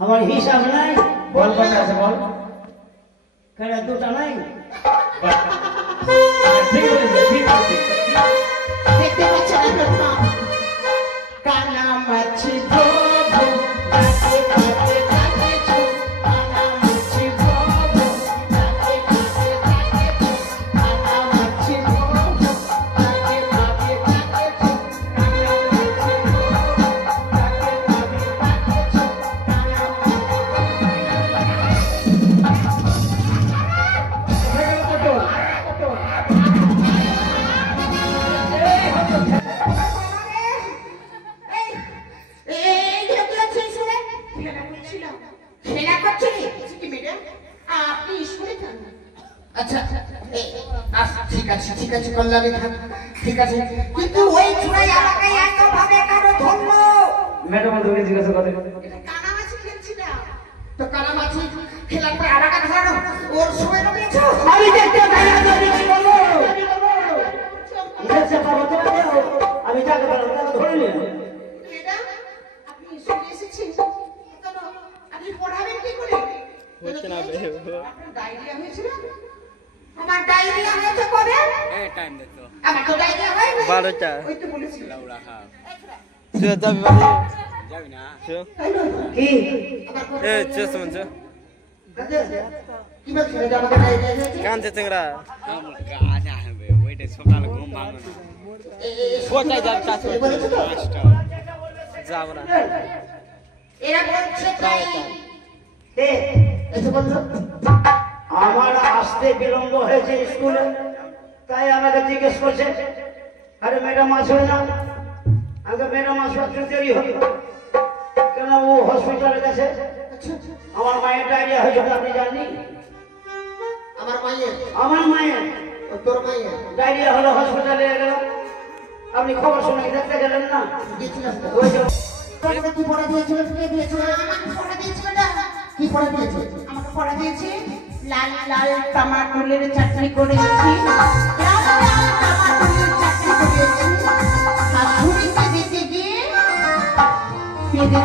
আমার হিসাব নাই বল কত আছে বল কেন দুটা নাই ঠিক বলেছে ঠিক আছে দেখতে পাচ্ছেন না কানা মাছি প্রভু কাছে কাছে কাছে কানা মাছি প্রভু কাছে কাছে কাছে কানা মাছি প্রভু কাছে কাছে কাছে কানা মাছি প্রভু ঠিক আছে কল্যাণী ঠিক আছে কিন্তু ওই চূড়াই এলাকায় এত ভাবে কারো ধরল ম্যাডাম তোকে জিজ্ঞাসা করে কানামাছি খেলছি না তো কানামাছি খেলার পর এলাকা ধরো ওর সময় রয়েছে আমি দেখতে পাই না কি বলো ইসে পাবো তো আমি টাকা ধরে নিলাম ম্যাডাম আপনি স্কুলে এসেছেন কেন আপনি পড়াবেন কি করে হচ্ছে না আপনার ডায়রিয়া হয়েছিল আমার ডায়রিয়া হয়েছে কবে এই টাইম দেখো আমার তো ডায়রিয়া হয় না 12টা ওই তো বলেছি লাউড়া হ্যাঁ তুই যাবি বাড়ি যাবি না কি এ চেস মঞ্চ কি বলছিস এটা আমাকে ডায়রিয়া হয়েছে কানছে চিংড়া আমার কাজ আসবে ওইটা সকালে ঘুম ভাঙো না কোথায় যাবি চাচু বলেছো তো পাঁচটা যাব না এরা বলছে তাই তে এসে বলছো আমার আসতে বিলম্ব হয়েছে স্কুলে তাই আমাকে জিজ্ঞেস করছে আরে ম্যাডাম আসবে না আমাকে ম্যাডাম আসবে একটু দেরি হবে কেন ও হসপিটালে গেছে আমার মায়ের ডায়রিয়া হয়েছে আপনি জাননি আমার মায়ের আমার মায়ের তোর মায়ের ডায়রিয়া হলো হসপিটালে গেল আপনি খবর শুনে দেখতে গেলেন না গেছিলাম তো ওই যে তোমাকে কি পড়া দিয়েছিল কে দিয়েছিল আমাকে পড়া দিয়েছিল না কি পড়া দিয়েছে আমাকে পড়া দিয়েছে লাল লাল টমাটোলের চাটনি করেছি লাল লাল টমাটোলের চাটনি করেছি শাশুড়িকে দিতে গিয়ে পেদে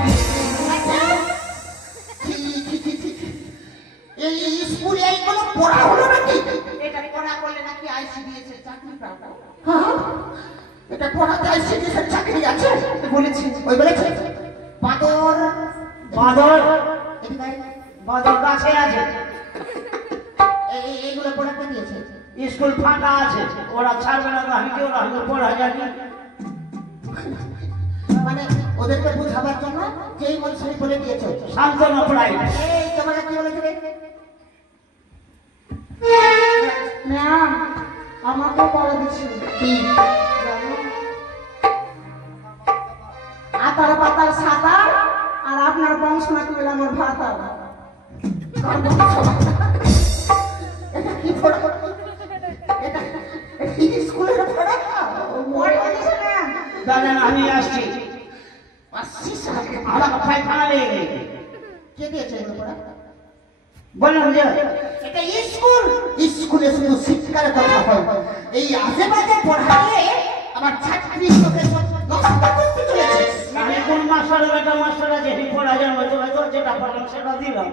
এই স্কুলে এইগুলো পড়া হলো নাকি এটা পড়া করলে নাকি আইসি দিয়েছে চাকরি পাবো হ্যাঁ এটা পড়াতে আইসি দিয়েছে চাকরি আছে বলেছি ওই বলেছে বাদর বাঁদর এদিকে বাঁদর কাছে আছে এইগুলো পড়া করে দিয়েছে স্কুল ফাঁকা আছে ওরা ছাড়বে না আমি কেউ আমি পড়া জানি মানে ওদেরকে বুঝাবার জন্য যেই মনসারি বলে দিয়েছে শান্তনা পড়াই এই তোমাকে কি বলেছে ম্যাম আমাকে পড়া দিচ্ছিল কি আতার পাতার সাঁতার আর আপনার বংশ নাকি বলে আমার ভাতা এটা কি পড়া এটা স্কুলের পড়া দাদা আমি আসছি আমার পায়খানা লেগে গেছে কে দিয়েছে এগুলো পড়া বললাম যে এটা স্কুল স্কুলে শুধু শিক্ষার কথা হয় এই আশেপাশে পড়ালে আমার ছাত্রী নষ্ট করতে চলেছে আমি কোন মাস্টারের একটা মাস্টার আছে কি পড়া জানো তো যেটা পড়লাম সেটা দিলাম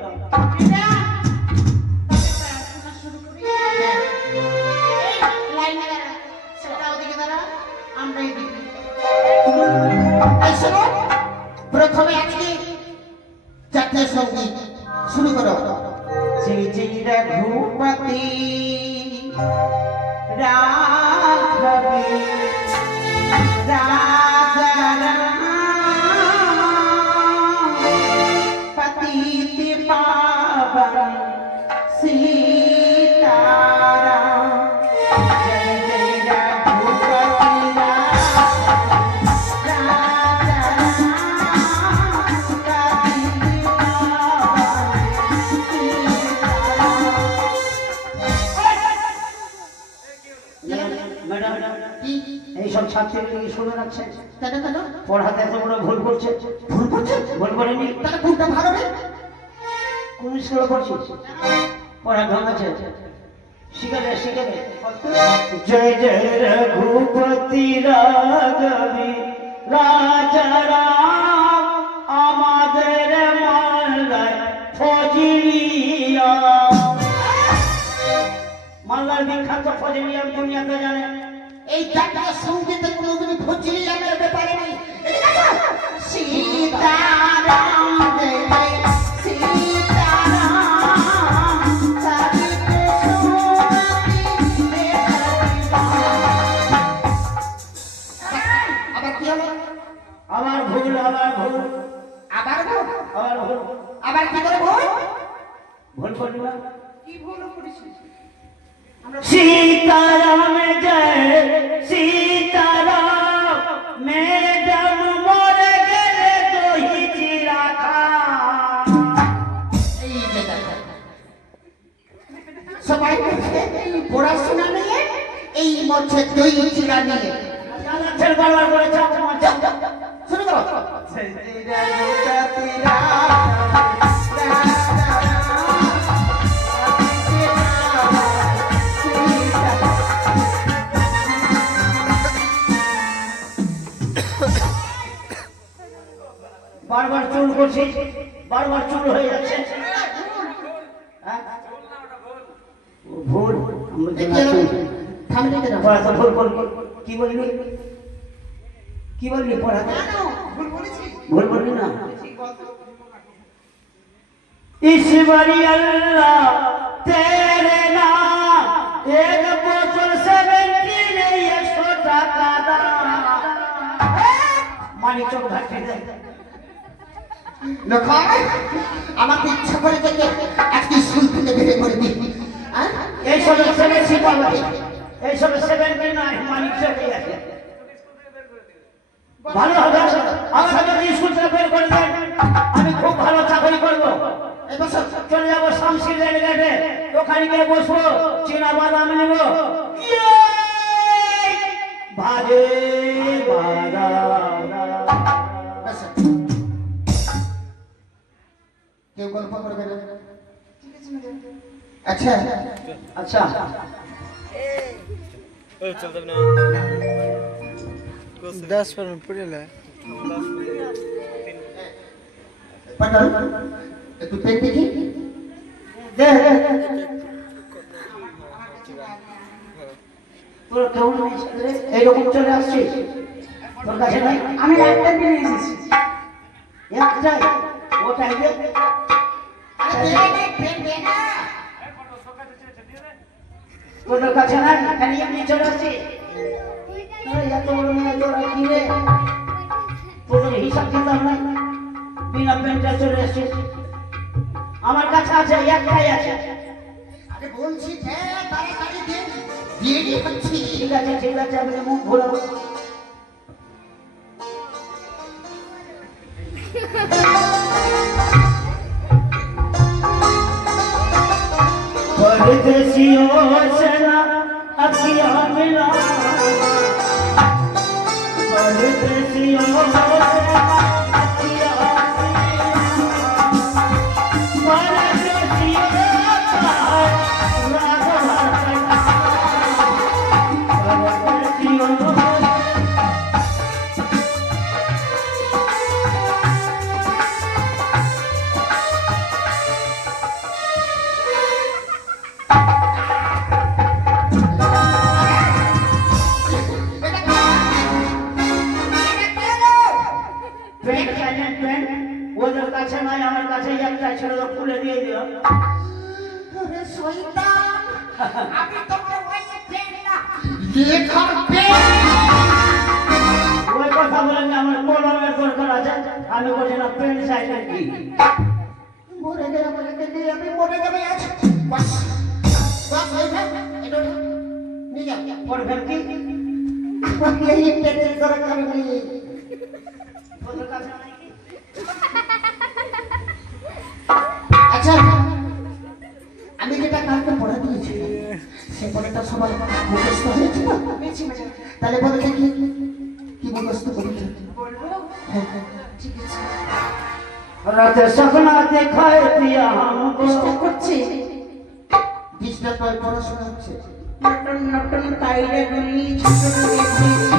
প্রথমে আজকে জাতীয় সঙ্গীত শুরু করো রঘুপতি রাঘবে পতিত পাবন সীতারাম জয় জয় রঘুপতি ছাত্রী শুনে রাখছে কেন কেন পড়াতে এত বড় ভুল করছে ভুল করছে ভুল করেনি তাহলে ভুলটা ভালো রে কোন স্কুলে পড়ছিস পড়া ঢং আছে শিখালে শিখালে জয় জয় রঘুপতি রাঘবি রাজা রাম আমাদের মালদায় ফজলিয়া মালদার বিখ্যাত ফজলিয়া দুনিয়াতে জানে এই জাতীয় সঙ্গীতে কোনোদিন ফজলি আমার ব্যাপারে নেই সীতারাম জয় সীতারাম সাবিতে সুমতি আবার কি হলো আমার ভুল আমার ভুল আবার ভুল আমার ভুল আবার কি করে ভুল ভুল করলি না কি ভুল করেছিস सीताराम जय सीताराम मेरे जब मर गए तो ही चिरा खा এই যে দেখো সবাই পড়াশোনা নিয়ে এই মধ্যে দই চিরা নিয়ে ছেলে বারবার করে চাপ শুরু করো বারবার চুল করছিস বারবার চুল হয়ে যাচ্ছে হ্যাঁ? ও ভুল থামলে কেন পড়াতে ভুল করলি কি বললি কি বললি পড়াতে ভুল বলেছি ভুল বললি না ईश्वरी अल्लाह तेरे नाम एक बोतल 70 ने 100 টাকা দাম মানিক চোখ ঘাটে দেয় লক্ষণ আমাকে ইচ্ছা করে থেকে আজকে স্কুল থেকে বের করে দিই এই সব 70 পাবে এই সব 70 না মানিক চোখে আছে ভালো হবে আমাকে যদি স্কুল থেকে বের করে দেন আমি খুব ভালো চাকরি করব এই বছর চলে যাবো শামসি রেলগেটে ওখানে গিয়ে বসবো চীনা বাদাম নেব ভাজে কেউ গল্প করবে না আচ্ছা আচ্ছা ওই চল যাবে না 10 মিনিট পড়ে লে পাঠান একটু পেন দেখি দে তোর কেমন এইরকম চলে আসছিস তোর কাছে নাই আমি একটা পেন এসেছি একটাই ওটাই দে তোদের কাছে নাই এখানে এমনি চলে আসছিস এত বড় মেয়ে তোরা কি রে তোদের হিসাব কিতাব নাই বিনা পেনটা চলে এসছিস আমার কাছে আছে একটাই আছে আরে বলছি যে তাড়াতাড়ি দে দেরি হচ্ছে ঠিক আছে আমি মুখ ঘোরাবো परदेसियों से ना अखियां मिला परदेसियों से ना अखियां मिला परदेसियों का राग हटना परदेसियों ওদের কাছে নাই আমার কাছে একটা ছেলে খুলে দিয়ে দিলাম আরে শয়তান আমি তোমার ওই পেন না লেখার পেন ওই কথা বলেন না আমার কলমের দরকার আছে আমি বলছি না পেন সাইকেল কি মরে গেলে বলে কে আমি মরে যাবে আজ বাস বাস হয়ে গেল এটা নিয়ে যা পড়বেন কি এই পেনের দরকার নেই ওদের কাছে নাই কি আচ্ছা আমি যেটা কালকে পড়া দিয়েছি সে পড়াটা সবার মুখস্থ হয়েছে না? হয়েছে ম্যাডাম। তাহলে বলো দেখি কি মুখস্থ করেছো? বলবো? হ্যাঁ ঠিক আছে। রাতে সপনা দেখায় পিয়া চেষ্টা করছি। ডিস্টার্ব করে পড়াশোনা হচ্ছে। নটন নটন কাইরা গুলি ছোট ঘুরেছি